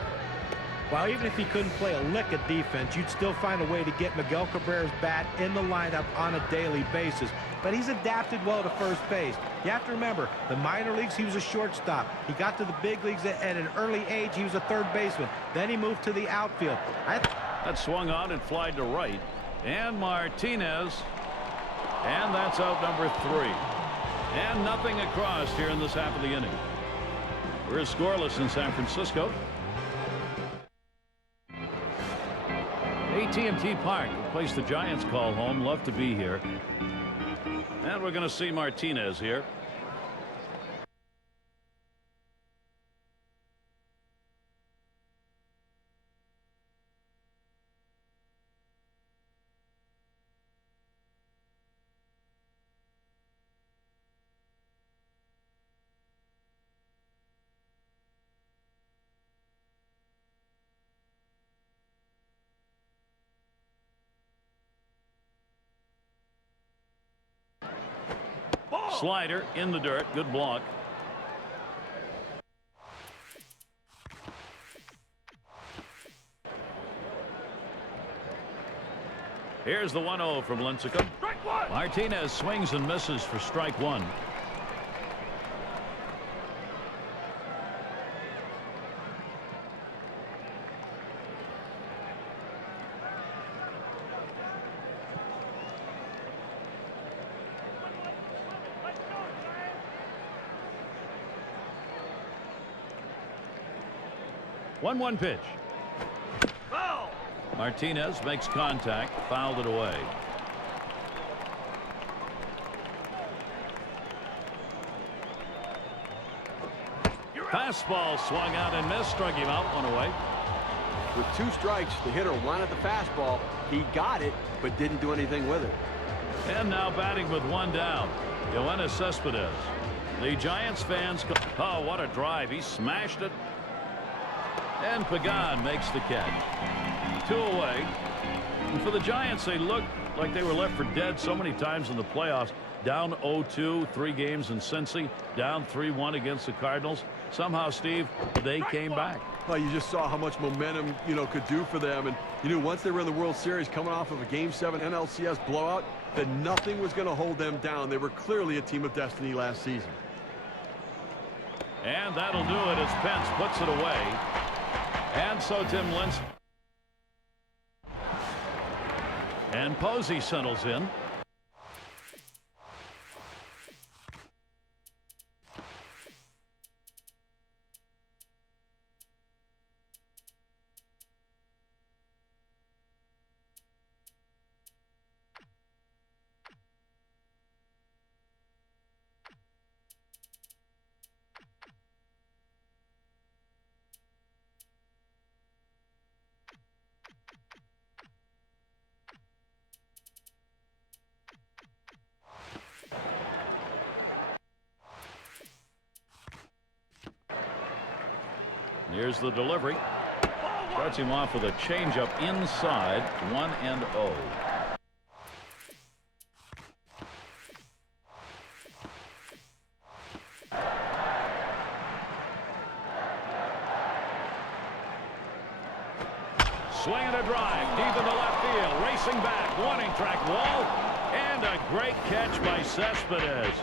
Well, even if he couldn't play a lick of defense, you'd still find a way to get Miguel Cabrera's bat in the lineup on a daily basis. But he's adapted well to first base. You have to remember, the minor leagues, he was a shortstop. He got to the big leagues at an early age. He was a third baseman. Then he moved to the outfield. That swung on and flied to right. And Martinez. And that's out number 3. And nothing across here in this half of the inning. We're scoreless in San Francisco. AT&T Park, the place the Giants call home. Love to be here. And we're going to see Martinez here. Slider in the dirt. Good block. Here's the 1-0 from Lincecum. Martinez swings and misses for strike 1. One pitch. Foul. Martinez makes contact, fouled it away. Fastball swung out and missed, struck him out, one away. With 2 strikes, the hitter wanted the fastball. He got it, but didn't do anything with it. And now batting with 1 down, Yoenis Cespedes. The Giants fans, oh, what a drive. He smashed it. And Pagan makes the catch. 2 away. And for the Giants, they looked like they were left for dead so many times in the playoffs. Down 0-2, 3 games in Cincy. Down 3-1 against the Cardinals. Somehow, Steve, they came back. Well, you just saw how much momentum, could do for them. And, once they were in the World Series coming off of a Game 7 NLCS blowout, that nothing was going to hold them down. They were clearly a team of destiny last season. And that'll do it as Pence puts it away. And so Tim Lincecum. And Posey settles in. Here's the delivery. Starts him off with a changeup inside, 1-0. Swinging a drive deep into left field, racing back, warning track wall, and a great catch by Cespedes.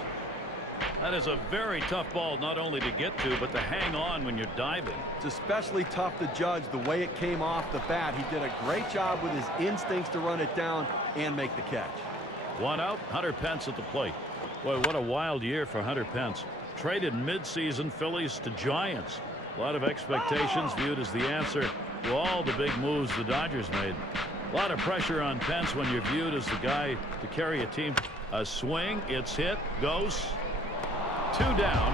That is a very tough ball not only to get to, but to hang on when you're diving. It's especially tough to judge the way it came off the bat. He did a great job with his instincts to run it down and make the catch. 1 out, Hunter Pence at the plate. Boy, what a wild year for Hunter Pence. Traded mid-season Phillies to Giants. A lot of expectations viewed as the answer to all the big moves the Dodgers made. A lot of pressure on Pence when you're viewed as the guy to carry a team. A swing, it's hit, goes. 2 down.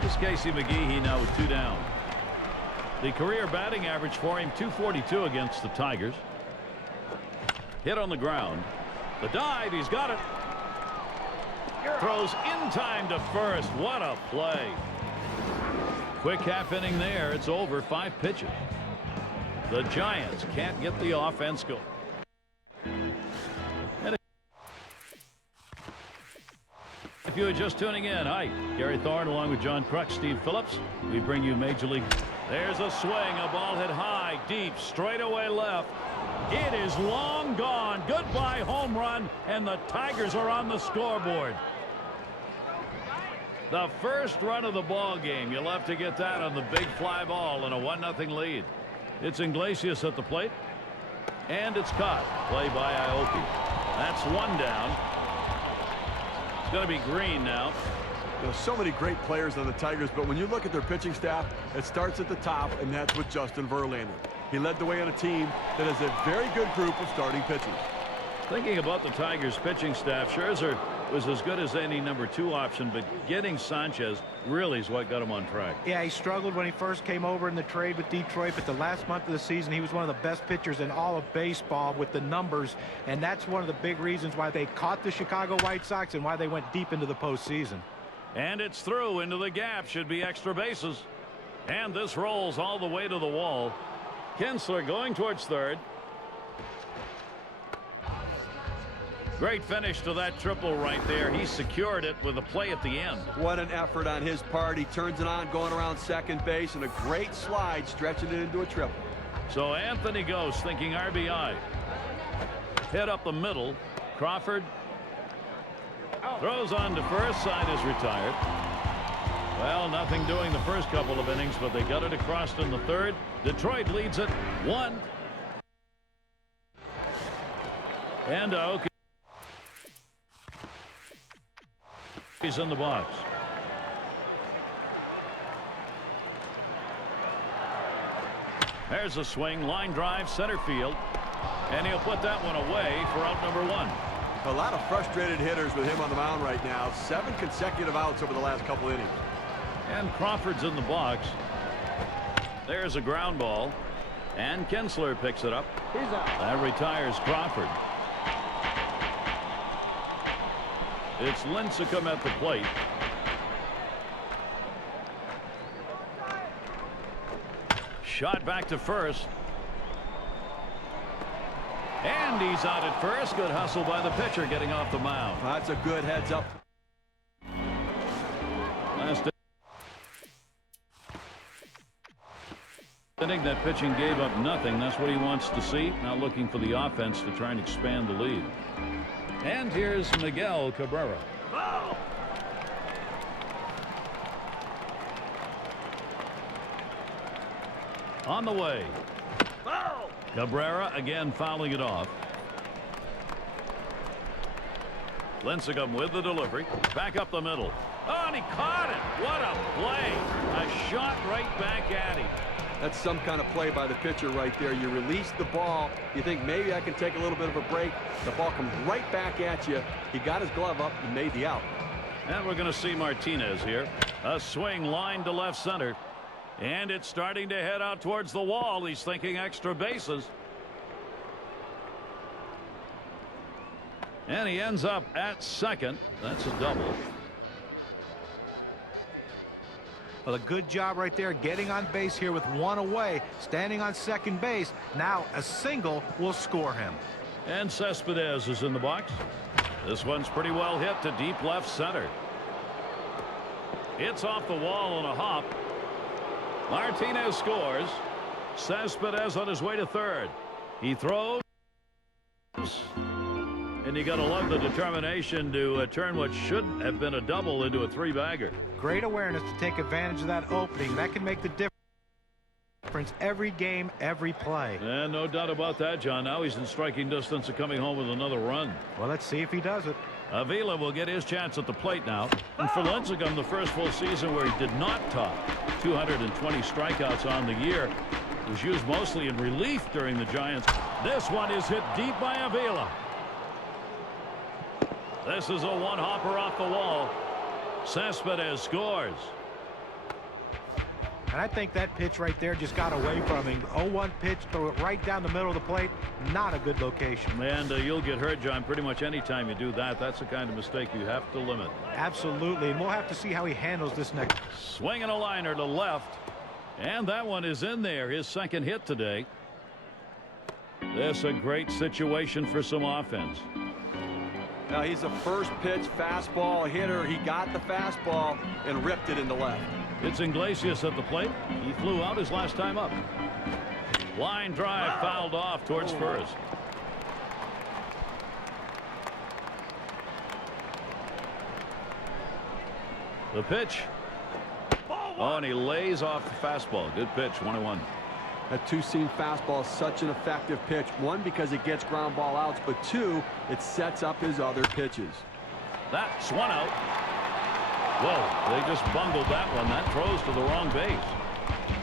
This Casey McGehee now with 2 down. The career batting average for him, .242 against the Tigers. Hit on the ground. The dive, he's got it. Throws in time to first. What a play. Quick half inning there. It's over. 5 pitches. The Giants can't get the offense going. And if you are just tuning in, hi, Gary Thorne along with John Kruk, Steve Phillips. We bring you Major League. There's a swing. A ball hit high, deep, straightaway left. It is long gone. Goodbye home run, and the Tigers are on the scoreboard. The first run of the ball game. You'll have to get that on the big fly ball and a 1-0 lead. It's Iglesias at the plate, and it's caught. Play by Aoki. That's 1 down. It's going to be Green now. There's so many great players on the Tigers, but when you look at their pitching staff, it starts at the top, and that's with Justin Verlander. He led the way on a team that has a very good group of starting pitchers. Thinking about the Tigers pitching staff, Scherzer was as good as any #2 option, but getting Sanchez really is what got him on track. Yeah, he struggled when he first came over in the trade with Detroit, but the last month of the season he was one of the best pitchers in all of baseball with the numbers, and that's one of the big reasons why they caught the Chicago White Sox and why they went deep into the postseason. And it's through into the gap. Should be extra bases, and this rolls all the way to the wall. Kinsler going towards third. Great finish to that triple right there. He secured it with a play at the end. What an effort on his part. He turns it on going around second base, and a great slide stretching it into a triple. So Anthony Ghost thinking RBI. Hit up the middle. Crawford throws on to first. Side is retired. Well, nothing doing the first couple of innings, but they got it across in the third. Detroit leads it 1. And Aoki is in the box. There's a swing, line drive, center field, and he'll put that one away for out number 1. A lot of frustrated hitters with him on the mound right now. 7 consecutive outs over the last couple innings. And Crawford's in the box. There's a ground ball, and Kinsler picks it up. He's out. That retires Crawford. It's Lincecum at the plate. Shot back to first. And he's out at first. Good hustle by the pitcher getting off the mound. That's a good heads up. Last inning, that pitching gave up nothing. That's what he wants to see. Now looking for the offense to try and expand the lead. And here's Miguel Cabrera. On the way. Cabrera again fouling it off. Lincecum with the delivery. Back up the middle. Oh, and he caught it. What a play. A shot right back at him. That's some kind of play by the pitcher right there. You release the ball. You think maybe I can take a little bit of a break. The ball comes right back at you. He got his glove up and made the out. And we're going to see Martinez here. A swing line to left center. And it's starting to head out towards the wall. He's thinking extra bases. And he ends up at second. That's a double. Well, a good job right there getting on base here with 1 away, standing on second base. Now a single will score him. And Cespedes is in the box. This one's pretty well hit to deep left center. It's off the wall on a hop. Martinez scores. Cespedes on his way to third. He throws. And you got to love the determination to turn what should have been a double into a 3-bagger. Great awareness to take advantage of that opening. That can make the difference. difference every game, every play. And no doubt about that, John. Now he's in striking distance of coming home with another run. Well, let's see if he does it. Avila will get his chance at the plate now. And for Lincecum, the first full season where he did not top 220 strikeouts on the year, was used mostly in relief during the Giants. This one is hit deep by Avila. This is a one-hopper off the wall. Cespedes scores. And I think that pitch right there just got away from him. 0-1 pitch, throw it right down the middle of the plate. Not a good location. And you'll get hurt, John, pretty much any time you do that. That's the kind of mistake you have to limit. Absolutely. And we'll have to see how he handles this next. Swinging a liner to left. And that one is in there. His second hit today. This a great situation for some offense. Now he's a first pitch fastball hitter. He got the fastball and ripped it into left. It's Iglesias at the plate. He flew out his last time up. Line drive fouled off towards first. The pitch. Oh, and he lays off the fastball. Good pitch, 1-1. That two-seam fastball is such an effective pitch. One, because it gets ground ball outs, but two, it sets up his other pitches. That's one out. Whoa, they just bungled that one. That throws to the wrong base.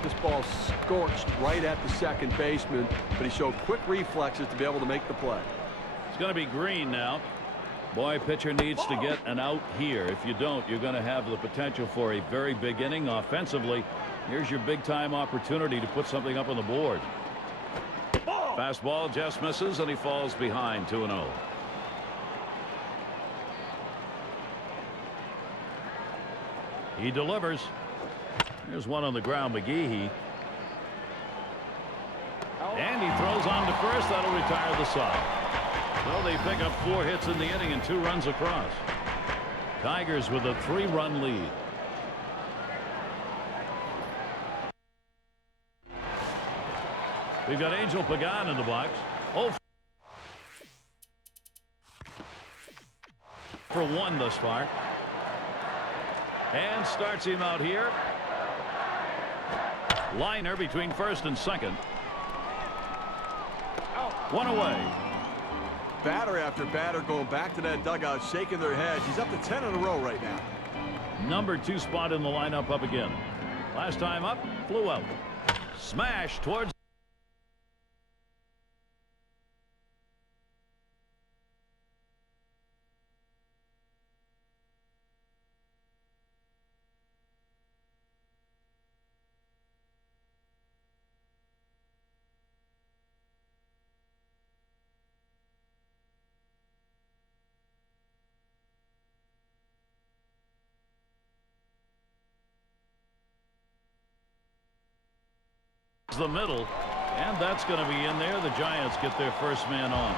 This ball scorched right at the second baseman, but he showed quick reflexes to be able to make the play. It's going to be Green now. Boy, pitcher needs to get an out here. If you don't, you're going to have the potential for a very big inning offensively. Here's your big-time opportunity to put something up on the board. Fastball just misses, and he falls behind 2-0. He delivers. Here's one on the ground, McGehee. And he throws on to first. That'll retire the side. Well, they pick up 4 hits in the inning and 2 runs across. Tigers with a 3-run lead. We've got Angel Pagan in the box. Oh, for 1 thus far. And starts him out here. Liner between first and second. 1 away. Batter after batter going back to that dugout, shaking their heads. He's up to 10 in a row right now. Number 2 spot in the lineup up again. Last time up, flew out. Smash towards the middle, and that's going to be in there. The Giants get their first man on.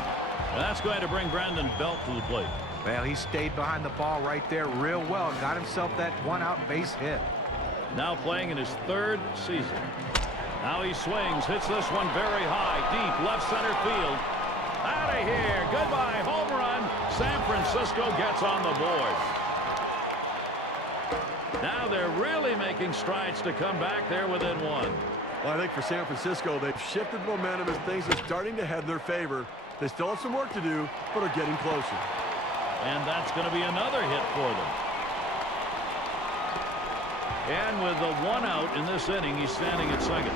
And that's going to bring Brandon Belt to the plate. Well, he stayed behind the ball right there real well. Got himself that 1-out base hit. Now playing in his 3rd season. Now he swings, hits this one very high, deep left center field. Out of here. Goodbye. Home run. San Francisco gets on the board. Now they're really making strides to come back there within 1. Well, I think for San Francisco, they've shifted momentum as things are starting to head in their favor. They still have some work to do, but are getting closer. And that's going to be another hit for them. And with the 1 out in this inning, he's standing at second.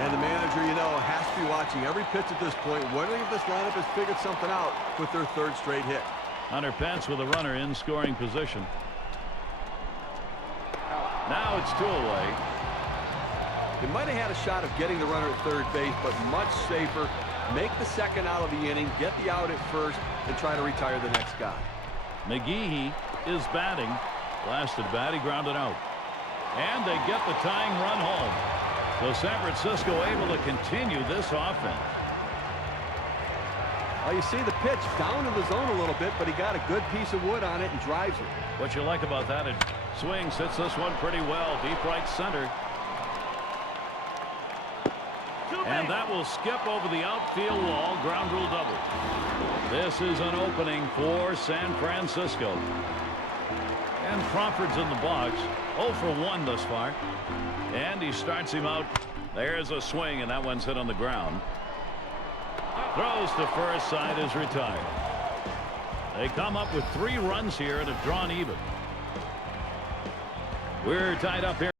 And the manager, you know, has to be watching every pitch at this point, wondering if this lineup has figured something out with their 3rd straight hit. Hunter Pence with a runner in scoring position. Now it's 2 away. They might have had a shot of getting the runner at 3rd base, but much safer. Make the 2nd out of the inning, get the out at 1st, and try to retire the next guy. McGehee is batting. Last at bat, he grounded out. And they get the tying run home. So San Francisco able to continue this offense. Well, you see the pitch down in the zone a little bit, but he got a good piece of wood on it and drives it. What you like about that, it swings, hits this one pretty well, deep right center. And that will skip over the outfield wall, ground rule double. This is an opening for San Francisco. And Crawford's in the box. 0 for 1 thus far. And he starts him out. There's a swing, and that one's hit on the ground. Throws to first, side is retired. They come up with 3 runs here and have drawn even. We're tied up here.